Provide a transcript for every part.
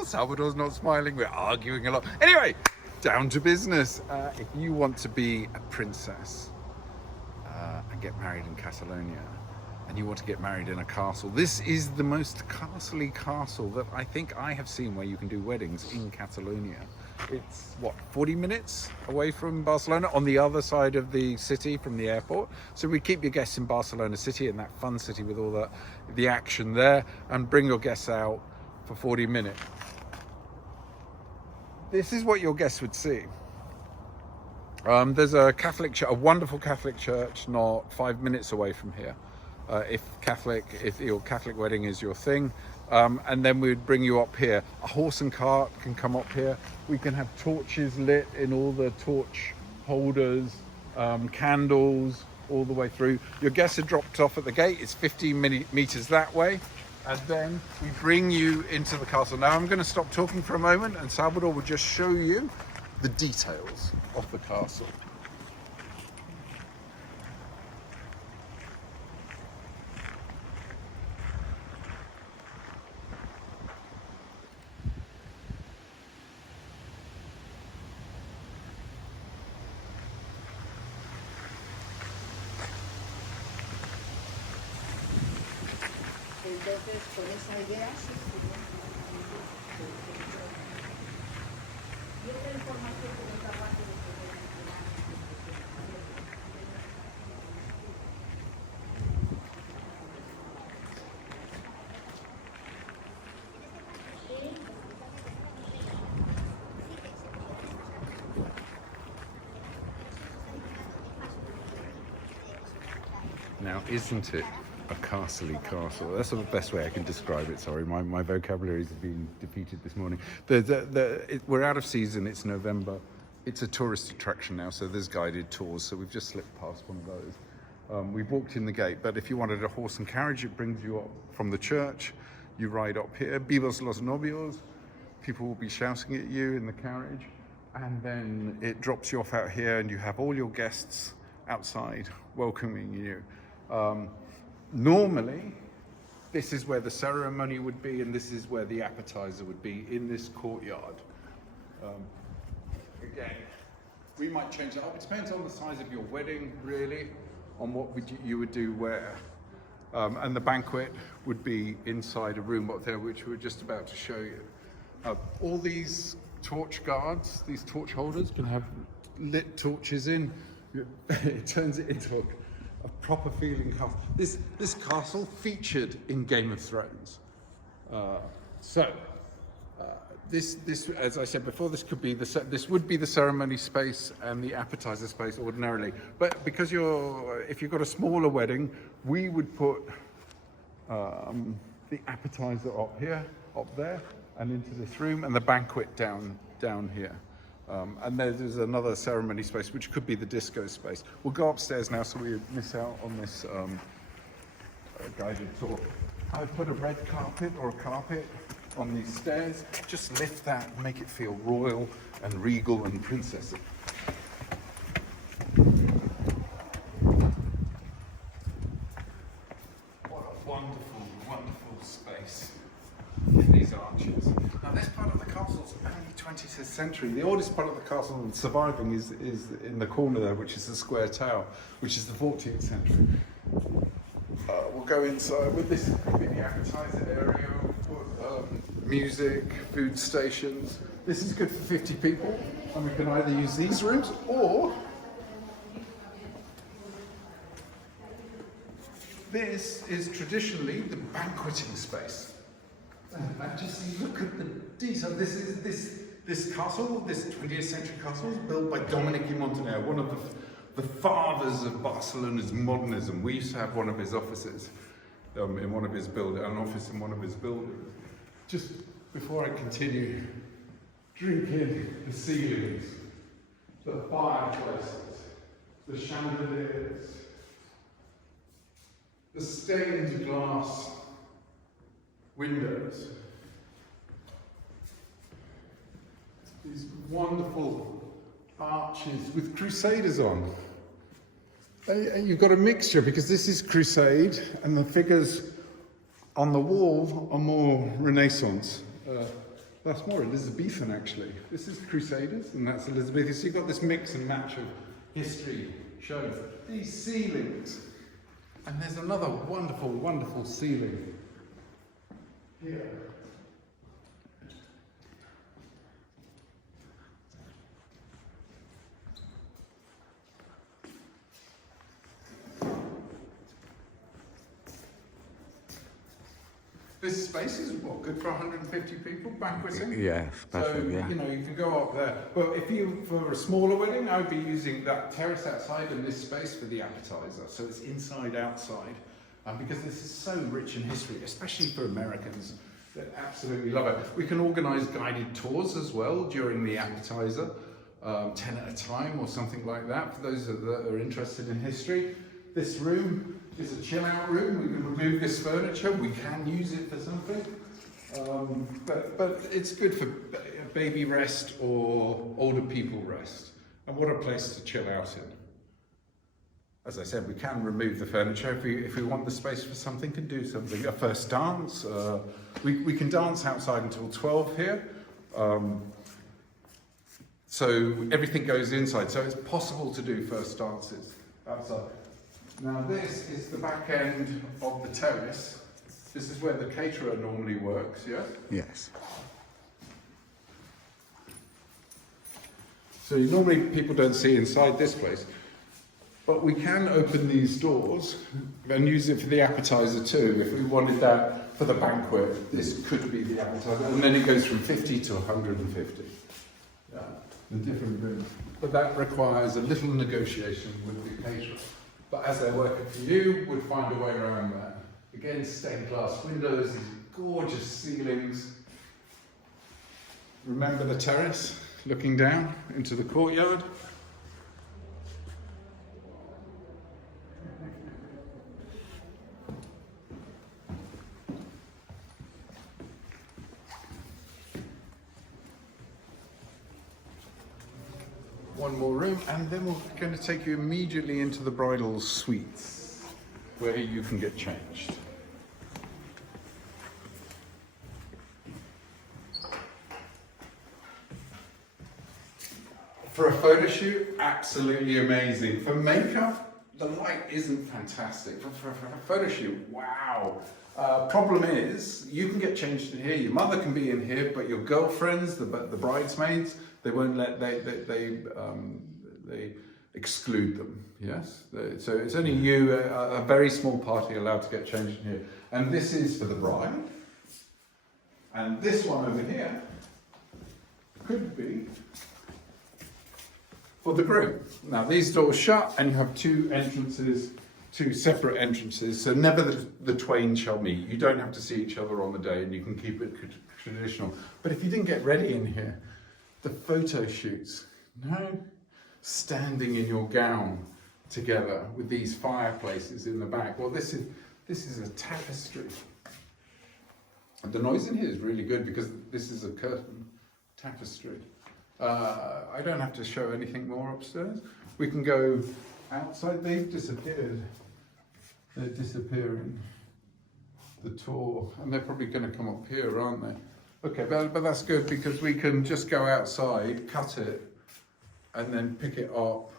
smile. Salvador's not smiling. We're arguing a lot. Anyway, down to business. If you want to be a princess and get married in Catalonia, and you want to get married in a castle, this is the most castle-y castle that I think I have seen where you can do weddings in Catalonia. It's what, 40 minutes away from Barcelona, on the other side of the city from the airport. So we keep your guests in Barcelona city, in that fun city with all the action there, and bring your guests out for 40 minutes. This is what your guests would see. There's a wonderful Catholic church not 5 minutes away from here. If your Catholic wedding is your thing, and then we'd bring you up here. A horse and cart can come up here. We can have torches lit in all the torch holders, candles all the way through. Your guests are dropped off at the gate. It's 15 meters that way, and then we bring you into the castle. Now I'm going to stop talking for a moment, and Salvador will just show you the details of the castle. Entonces, con esa idea, sí. Y otra información que nos da parte de Now, isn't it a castle-y castle? That's the best way I can describe it. Sorry, my vocabulary has been defeated this morning. We're out of season. It's November. It's a tourist attraction now, so there's guided tours. So we've just slipped past one of those. We've walked in the gate, but if you wanted a horse and carriage, it brings you up from the church. You ride up here. Vivos los novios. People will be shouting at you in the carriage, and then it drops you off out here, and you have all your guests outside welcoming you. Normally, this is where the ceremony would be, and this is where the appetizer would be, in this courtyard. Again, we might change that up. It depends on the size of your wedding, really, on what you would do where. And the banquet would be inside a room up there, which we're just about to show you. All these torch guards, these torch holders, can have lit torches in. It turns it into a proper feeling castle. This castle featured in Game of Thrones. This, as I said before, this would be the ceremony space and the appetizer space ordinarily. But because if you've got a smaller wedding, we would put the appetizer up here, up there, and into this room, and the banquet down here. And there's another ceremony space, which could be the disco space. We'll go upstairs now so we miss out on this guided tour. I've put a red carpet or a carpet on these stairs. Just lift that and make it feel royal and regal and princessy. What a wonderful, wonderful space in these arches. Now this part of the castle's only 20th century. The oldest part of the castle surviving is in the corner there, which is the square tower, which is the 14th century. We'll go inside with this. Could be the appetizer area, music, food stations. This is good for 50 people, and we can either use these rooms or this is traditionally the banqueting space. And just look at the detail. This castle, this 20th century castle, was built by Dominic y Montaner, one of the fathers of Barcelona's modernism. We used to have one of his offices in one of his buildings. Just before I continue, drink in the ceilings, the fireplaces, the chandeliers, the stained glass windows, these wonderful arches with crusaders on. You've got a mixture because this is crusade and the figures on the wall are more Renaissance. That's more Elizabethan, actually. This is Crusaders, and that's Elizabethan. So you've got this mix and match of history shown. These ceilings. And there's another wonderful, wonderful ceiling here. This space is what, good for 150 people banqueting? Yeah, So, perfect, yeah. you know, you can go up there. But if you, for a smaller wedding, I would be using that terrace outside and this space for the appetizer. So it's inside, outside. Because this is so rich in history, especially for Americans that absolutely love it. We can organise guided tours as well during the appetizer, 10 at a time or something like that, for those that are interested in history. This room is a chill out room. We can remove this furniture. We can use it for something. But it's good for baby rest or older people rest. And what a place to chill out in. As I said, we can remove the furniture if we want the space for something, can do something. A first dance. We can dance outside until 12 here. So everything goes inside. So it's possible to do first dances outside. Now this is the back end of the terrace. This is where the caterer normally works, yes? Yes. So normally people don't see inside this place, but we can open these doors and use it for the appetizer too. If we wanted that for the banquet, this could be the appetizer. And then it goes from 50 to 150. Yeah, the different rooms. But that requires a little negotiation with the caterer. But as they're working for you, we'd find a way around that. Again, stained glass windows, these gorgeous ceilings. Remember the terrace, looking down into the courtyard? One more room, and then we're going to take you immediately into the bridal suites, where you can get changed. For a photo shoot, absolutely amazing. For makeup, the light isn't fantastic. For a photo shoot, wow. Problem is, you can get changed in here. Your mother can be in here, but your girlfriends, the bridesmaids, they won't let they exclude them. Yes, so it's only you, a very small party, allowed to get changed in here. And this is for the bride. And this one over here could be for the groom. Now these doors shut, and you have two entrances, two separate entrances. So never the twain shall meet. You don't have to see each other on the day, and you can keep it traditional. But if you didn't get ready in here, the photo shoots, no standing in your gown together with these fireplaces in the back. Well, this is a tapestry. And the noise in here is really good because this is a curtain tapestry. I don't have to show anything more upstairs. We can go outside. They've disappeared. They're disappearing. The tour, and they're probably going to come up here, aren't they? Okay, but that's good because we can just go outside, cut it, and then pick it up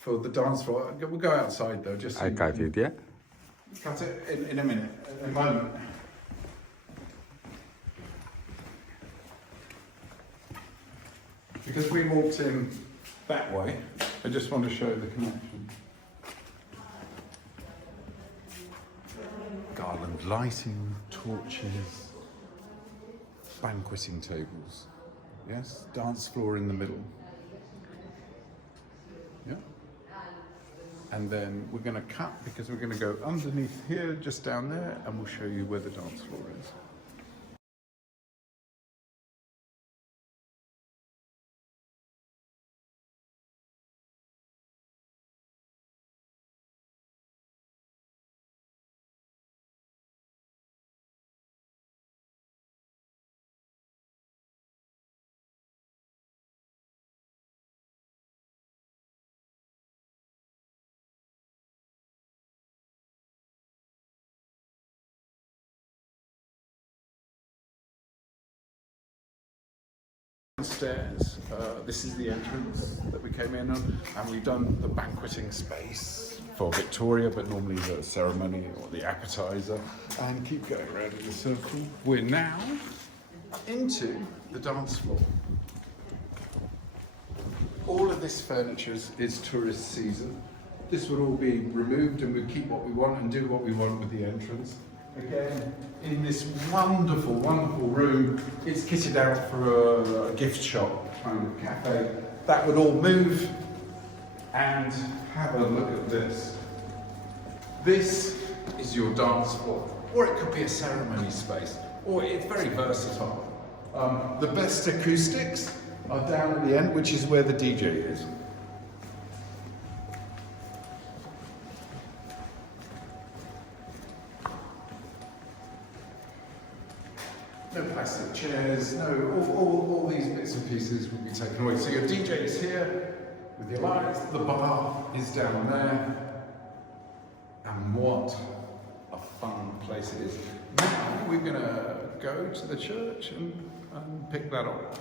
for the dance floor. We'll go outside though, just so I cut it, yeah? Cut it in a minute, in a moment. Because we walked in that way, I just want to show the connection. Garland lighting, torches. Banqueting tables, yes, dance floor in the middle, yeah, and then we're going to cut because we're going to go underneath here, just down there, and we'll show you where the dance floor is. stairs. This is the entrance that we came in on, and we've done the banqueting space for Victoria, but normally the ceremony or the appetizer, and keep going around in a circle. We're now into the dance floor. All of this furniture is tourist season. This would all be removed and we'd keep what we want and do what we want with the entrance. Again, in this wonderful, wonderful room, it's kitted out for a gift shop kind of cafe. That would all move, and have a look at this. This is your dance floor, or it could be a ceremony space, or it's very versatile. The best acoustics are down at the end, which is where the DJ is. No plastic chairs, no, all these bits and pieces will be taken away. So your DJ is here with your lights, the bar is down there, and what a fun place it is. Now we're going to go to the church and pick that up.